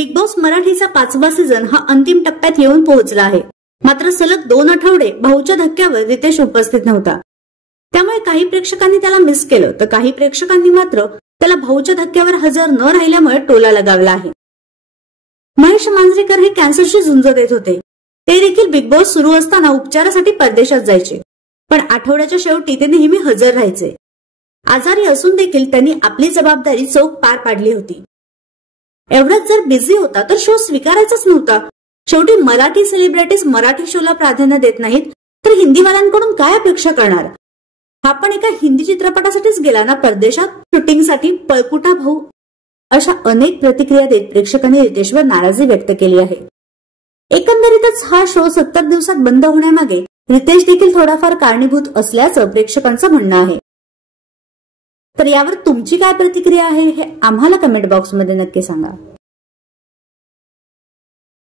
Big boss मराठीचा 5वा season हा अंतिम टप्प्यात येऊन पोहोचला आहे. मात्र सलग 2 आठवडे भाऊच्या धक्क्यावर रितेश उपस्थित नव्हता. त्यामुळे काही प्रेक्षकांनी त्याला मिस केलं, तर काही प्रेक्षकांनी मात्र त्याला भाऊच्या धक्क्यावर हजर न राहिल्यामुळे टोला लगावला आहे. महेश मांजरेकर हे कॅन्सरशी झुंज देत होते. ते देखील बिग बॉस सुरू असताना उपचारासाठी परदेशात जायचे, पण आठवड्याच्या शेवटी ते नेहमी हजर राहायचे. आजारी असून देखील त्यांनी आपली जबाबदारी चोख पार पाडली होती. एवढाच जर बिझी होता तर शो स्वीकारायचाच नव्हता. शेवटी मराठी सेलिब्रिटीज मराठी शोला प्राधान्य देत नाहीत, तर हिंदीवाल्यांकडून काय अपेक्षा करणार? हा पण एका हिंदी चित्रपटासाठीच गेला ना परदेशात शूटिंगसाठी, पळकुटा भाऊ. अशा अनेक प्रतिक्रिया देत प्रेक्षकांनी रितेशवर नाराजी व्यक्त केली आहे. एकंदरीतच हा शो 70 दिवसात बंद होण्यामागे रितेश देखील थोडाफार कारणीभूत असल्याचं प्रेक्षकांचं म्हणणं आहे. तर यावर तुमची काय प्रतिक्रिया आहे हे आम्हाला कमेंट बॉक्समध्ये नक्की सांगा.